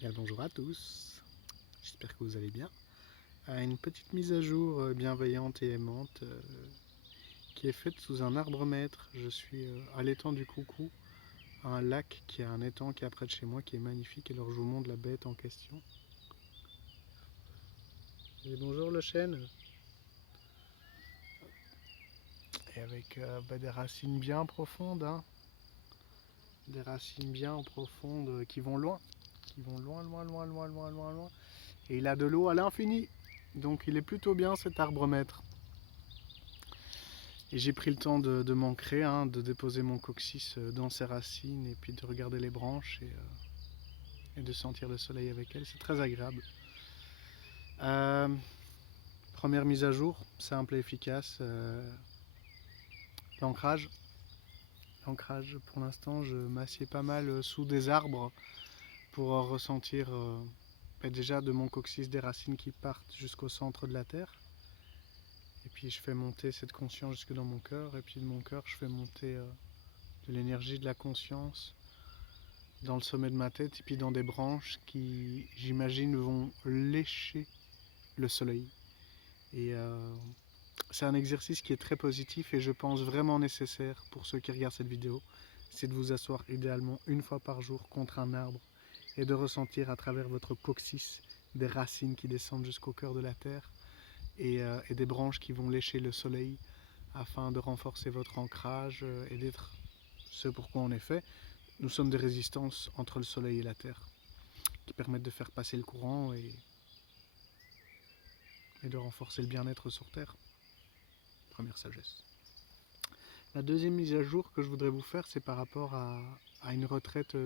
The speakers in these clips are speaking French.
Bien, bonjour à tous, j'espère que vous allez bien. Une petite mise à jour bienveillante et aimante qui est faite sous un arbre maître. Je suis à l'étang du Coucou, à un lac qui a un étang qui est près de chez moi qui est magnifique. Et alors je vous montre la bête en question. Et bonjour le chêne. Et avec des racines bien profondes, hein. Des racines bien profondes qui vont loin. Qui vont loin, loin, loin, loin, loin, loin, loin. Et il a de l'eau à l'infini. Donc il est plutôt bien cet arbre maître. Et j'ai pris le temps de m'ancrer, hein, de déposer mon coccyx dans ses racines et puis de regarder les branches et de sentir le soleil avec elles. C'est très agréable. Euh, Première mise à jour, simple et efficace. L'ancrage. L'ancrage, pour l'instant, je m'assieds pas mal sous des arbres pour ressentir déjà de mon coccyx des racines qui partent jusqu'au centre de la terre. Et puis je fais monter cette conscience jusque dans mon cœur. Et puis de mon cœur, je fais monter de l'énergie, de la conscience dans le sommet de ma tête et puis dans des branches qui, j'imagine, vont lécher le soleil. Et c'est un exercice qui est très positif et je pense vraiment nécessaire pour ceux qui regardent cette vidéo. C'est de vous asseoir idéalement une fois par jour contre un arbre et de ressentir à travers votre coccyx des racines qui descendent jusqu'au cœur de la terre et des branches qui vont lécher le soleil afin de renforcer votre ancrage et d'être ce pourquoi on est fait. Nous sommes des résistances entre le soleil et la terre qui permettent de faire passer le courant et de renforcer le bien-être sur terre. Première sagesse. La deuxième mise à jour que je voudrais vous faire, c'est par rapport à une retraite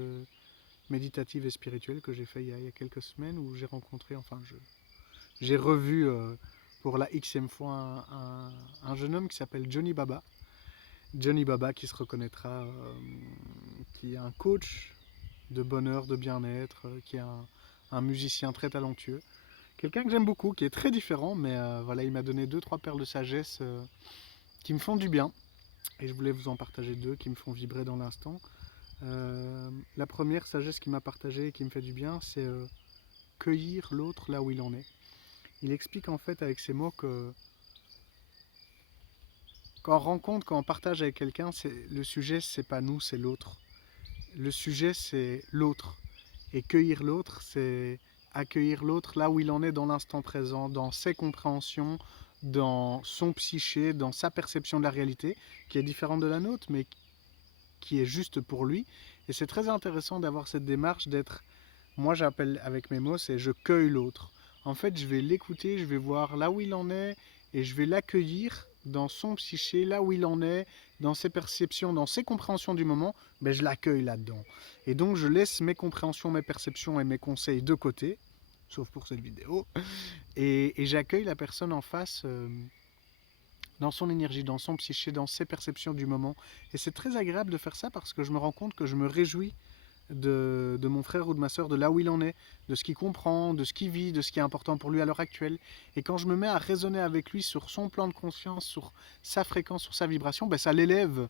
méditative et spirituelle que j'ai fait il y a quelques semaines où j'ai rencontré, j'ai revu pour la xème fois un jeune homme qui s'appelle Johnny Baba. Johnny Baba qui se reconnaîtra, qui est un coach de bonheur, de bien-être, qui est un musicien très talentueux. Quelqu'un que j'aime beaucoup, qui est très différent, mais voilà, il m'a donné 2-3 perles de sagesse qui me font du bien. Et je voulais vous en partager 2 qui me font vibrer dans l'instant. La première sagesse qu'il m'a partagée et qui me fait du bien, c'est cueillir l'autre là où il en est. Il explique en fait avec ses mots que quand on rencontre, quand on partage avec quelqu'un, le sujet c'est pas nous, c'est l'autre. Le sujet c'est l'autre. Et cueillir l'autre, c'est accueillir l'autre là où il en est dans l'instant présent, dans ses compréhensions, dans son psyché, dans sa perception de la réalité, qui est différente de la nôtre, mais qui est juste pour lui. Et c'est très intéressant d'avoir cette démarche d'être, moi j'appelle avec mes mots, c'est je cueille l'autre. En fait, je vais l'écouter, je vais voir là où il en est, et je vais l'accueillir dans son psyché, là où il en est, dans ses perceptions, dans ses compréhensions du moment, ben je l'accueille là-dedans. Et donc je laisse mes compréhensions, mes perceptions et mes conseils de côté, sauf pour cette vidéo, et j'accueille la personne en face dans son énergie, dans son psyché, dans ses perceptions du moment. Et c'est très agréable de faire ça parce que je me rends compte que je me réjouis de mon frère ou de ma soeur, de là où il en est, de ce qu'il comprend, de ce qu'il vit, de ce qui est important pour lui à l'heure actuelle. Et quand je me mets à raisonner avec lui sur son plan de conscience, sur sa fréquence, sur sa vibration, ben ça l'élève.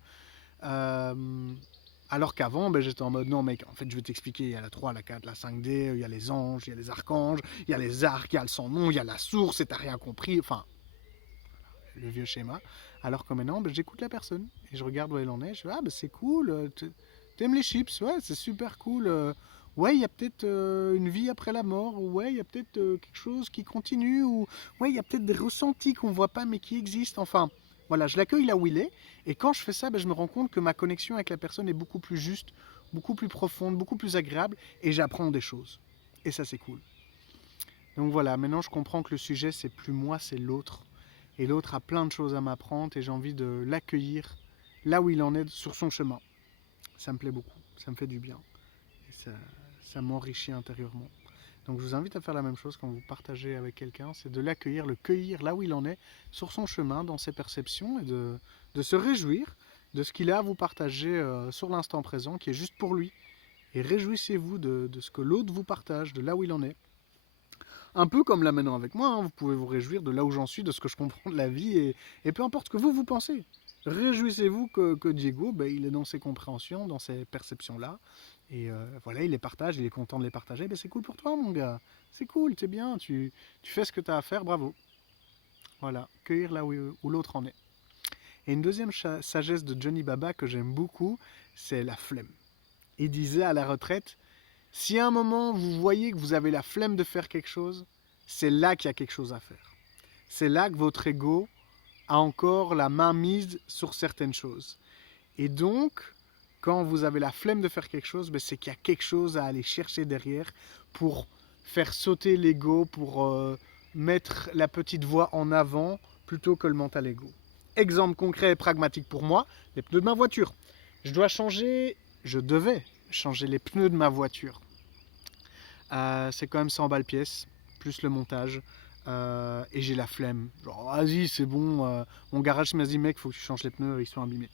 Alors qu'avant, ben j'étais en mode non mec, en fait je vais t'expliquer, il y a la 3, la 4, la 5D, il y a les anges, il y a les archanges, il y a les arcs, il y a le sans nom, il y a la source et t'as rien compris. Enfin, le vieux schéma. Alors que maintenant, ben, j'écoute la personne et je regarde où elle en est. Je fais, ah, ben, c'est cool, t'aimes les chips, ouais, c'est super cool. Ouais, il y a peut-être une vie après la mort, ou ouais, il y a peut-être quelque chose qui continue, ou ouais, il y a peut-être des ressentis qu'on voit pas mais qui existent. Enfin, voilà, je l'accueille là où il est. Et quand je fais ça, ben, je me rends compte que ma connexion avec la personne est beaucoup plus juste, beaucoup plus profonde, beaucoup plus agréable, et j'apprends des choses. Et ça, c'est cool. Donc voilà, maintenant je comprends que le sujet, c'est plus moi, c'est l'autre. Et l'autre a plein de choses à m'apprendre et j'ai envie de l'accueillir là où il en est sur son chemin. Ça me plaît beaucoup, ça me fait du bien. Et ça m'enrichit intérieurement. Donc je vous invite à faire la même chose quand vous partagez avec quelqu'un, c'est de l'accueillir, le cueillir là où il en est, sur son chemin, dans ses perceptions, et de se réjouir de ce qu'il a à vous partager sur l'instant présent, qui est juste pour lui. Et réjouissez-vous de ce que l'autre vous partage, de là où il en est. Un peu comme là maintenant avec moi, hein, vous pouvez vous réjouir de là où j'en suis, de ce que je comprends de la vie, et peu importe ce que vous pensez. réjouissez-vous que Diego, ben, il est dans ses compréhensions, dans ses perceptions-là. Et voilà, il les partage, il est content de les partager. Ben, c'est cool pour toi, mon gars. C'est cool, c'est bien, tu fais ce que tu as à faire, bravo. Voilà, cueillir là où l'autre en est. Et une deuxième sagesse de Johnny Baba que j'aime beaucoup, c'est la flemme. Il disait à la retraite, si à un moment vous voyez que vous avez la flemme de faire quelque chose, c'est là qu'il y a quelque chose à faire. C'est là que votre ego a encore la main mise sur certaines choses. Et donc, quand vous avez la flemme de faire quelque chose, ben c'est qu'il y a quelque chose à aller chercher derrière pour faire sauter l'ego, pour mettre la petite voix en avant plutôt que le mental ego. Exemple concret et pragmatique pour moi, les pneus de ma voiture. Je devais changer les pneus de ma voiture. C'est quand même 100 balles pièce, plus le montage. Et j'ai la flemme. Genre, vas-y, c'est bon. Mon garage m'a dit, mec, faut que tu changes les pneus, ils sont abîmés.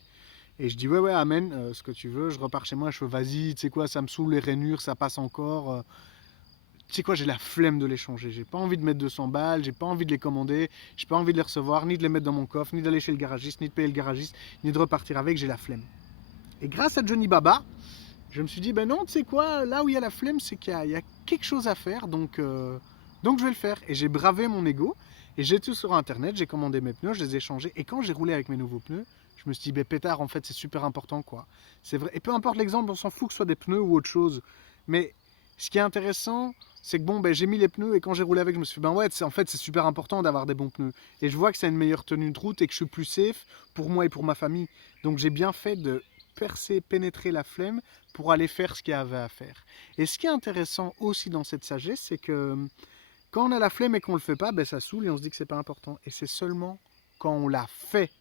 Et je dis, ouais, amène ce que tu veux. Je repars chez moi, je fais, vas-y, tu sais quoi, ça me saoule les rainures, ça passe encore. Tu sais quoi, j'ai la flemme de les changer. J'ai pas envie de mettre 200 balles, j'ai pas envie de les commander, j'ai pas envie de les recevoir, ni de les mettre dans mon coffre, ni d'aller chez le garagiste, ni de payer le garagiste, ni de repartir avec, j'ai la flemme. Et grâce à Johnny Baba, je me suis dit, ben non, tu sais quoi, là où il y a la flemme, c'est qu'il y a quelque chose à faire, donc je vais le faire. Et j'ai bravé mon ego, et j'ai tout sur internet, j'ai commandé mes pneus, je les ai changés, et quand j'ai roulé avec mes nouveaux pneus, je me suis dit, ben pétard, en fait, c'est super important, quoi. C'est vrai, et peu importe l'exemple, on s'en fout que ce soit des pneus ou autre chose, mais ce qui est intéressant, c'est que bon, ben, j'ai mis les pneus, et quand j'ai roulé avec, je me suis dit, ben ouais, en fait, c'est super important d'avoir des bons pneus. Et je vois que c'est une meilleure tenue de route, et que je suis plus safe pour moi et pour ma famille. Donc j'ai bien fait de pénétrer la flemme pour aller faire ce qu'il y avait à faire. Et ce qui est intéressant aussi dans cette sagesse, c'est que quand on a la flemme et qu'on ne le fait pas, ben ça saoule et on se dit que c'est pas important. Et c'est seulement quand on l'a fait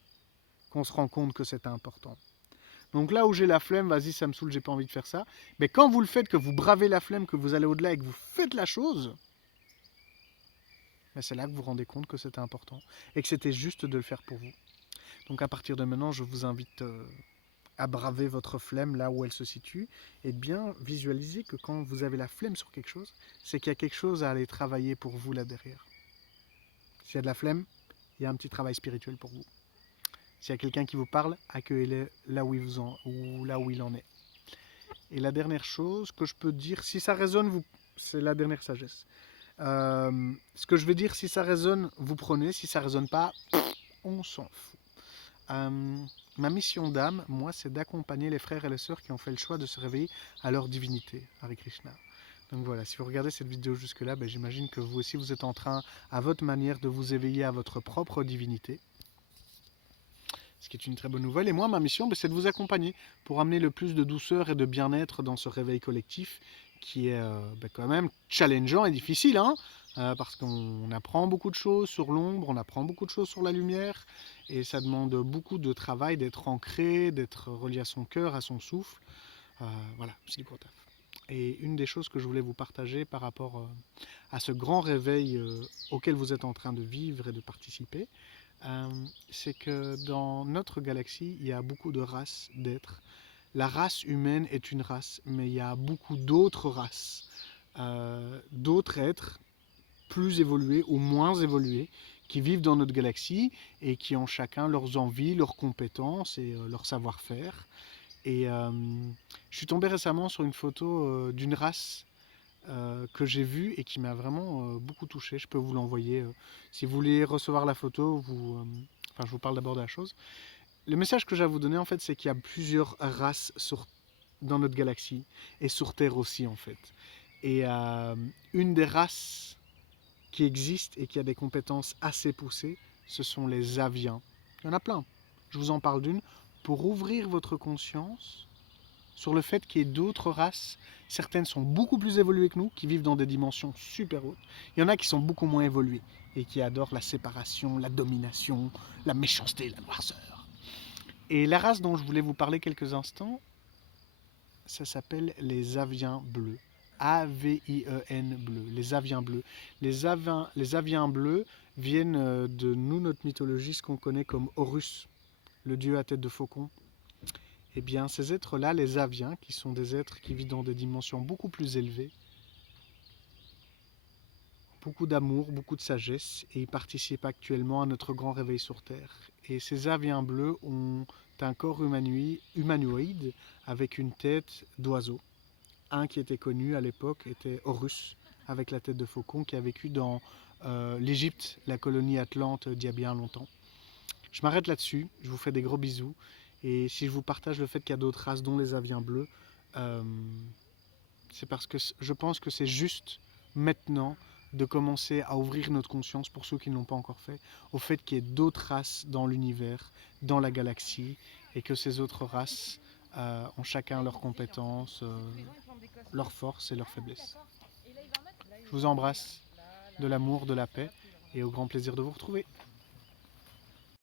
qu'on se rend compte que c'est important. Donc là où j'ai la flemme, vas-y, ça me saoule, j'ai pas envie de faire ça. Mais quand vous le faites, que vous bravez la flemme, que vous allez au-delà et que vous faites la chose, ben c'est là que vous vous rendez compte que c'était important et que c'était juste de le faire pour vous. Donc à partir de maintenant, je vous invite à braver votre flemme là où elle se situe et de bien visualiser que quand vous avez la flemme sur quelque chose, c'est qu'il y a quelque chose à aller travailler pour vous là derrière. S'il y a de la flemme, il y a un petit travail spirituel pour vous. S'il y a quelqu'un qui vous parle, accueillez-le là où il en est. Et la dernière chose que je peux dire, si ça résonne, c'est la dernière sagesse. Ce que je veux dire, si ça résonne, vous prenez. Si ça résonne pas, on s'en fout. Ma mission d'âme, moi, c'est d'accompagner les frères et les sœurs qui ont fait le choix de se réveiller à leur divinité, Hare Krishna. Donc voilà, si vous regardez cette vidéo jusque-là, ben, j'imagine que vous aussi, vous êtes en train, à votre manière, de vous éveiller à votre propre divinité. Ce qui est une très bonne nouvelle. Et moi, ma mission, ben, c'est de vous accompagner pour amener le plus de douceur et de bien-être dans ce réveil collectif qui est ben, quand même challengeant et difficile, hein, parce qu'on apprend beaucoup de choses sur l'ombre, on apprend beaucoup de choses sur la lumière, et ça demande beaucoup de travail, d'être ancré, d'être relié à son cœur, à son souffle. Voilà, c'est du gros taf. Et une des choses que je voulais vous partager par rapport à ce grand réveil auquel vous êtes en train de vivre et de participer, c'est que dans notre galaxie, il y a beaucoup de races d'êtres. La race humaine est une race, mais il y a beaucoup d'autres races, d'autres êtres plus évolués ou moins évolués qui vivent dans notre galaxie et qui ont chacun leurs envies, leurs compétences et leur savoir-faire. Et je suis tombé récemment sur une photo d'une race que j'ai vue et qui m'a vraiment beaucoup touché. Je peux vous l'envoyer. Si vous voulez recevoir la photo, enfin, je vous parle d'abord de la chose. Le message que j'ai à vous donner, en fait, c'est qu'il y a plusieurs races dans notre galaxie et sur Terre aussi, en fait. Et une des races qui existe et qui a des compétences assez poussées, ce sont les aviens. Il y en a plein. Je vous en parle d'une pour ouvrir votre conscience sur le fait qu'il y ait d'autres races. Certaines sont beaucoup plus évoluées que nous, qui vivent dans des dimensions super hautes. Il y en a qui sont beaucoup moins évoluées et qui adorent la séparation, la domination, la méchanceté, la noirceur. Et la race dont je voulais vous parler quelques instants, ça s'appelle les aviens bleus. A-V-I-E-N bleu, les aviens bleus. Les aviens bleus viennent de nous, notre mythologie, ce qu'on connaît comme Horus, le dieu à tête de faucon. Eh bien, ces êtres-là, les aviens, qui sont des êtres qui vivent dans des dimensions beaucoup plus élevées, on beaucoup d'amour, beaucoup de sagesse, et ils participent actuellement à notre grand réveil sur Terre. Et ces aviens bleus ont un corps humanoïde avec une tête d'oiseau. Un qui était connu à l'époque était Horus, avec la tête de faucon, qui a vécu dans l'Égypte, la colonie Atlante d'il y a bien longtemps. Je m'arrête là-dessus, je vous fais des gros bisous, et si je vous partage le fait qu'il y a d'autres races, dont les aviens bleus, c'est parce que je pense que c'est juste maintenant de commencer à ouvrir notre conscience, pour ceux qui ne l'ont pas encore fait, au fait qu'il y ait d'autres races dans l'univers, dans la galaxie, et que ces autres races ont chacun leurs compétences, leurs forces et leurs faiblesses. Je vous embrasse, de l'amour, de la paix, et au grand plaisir de vous retrouver.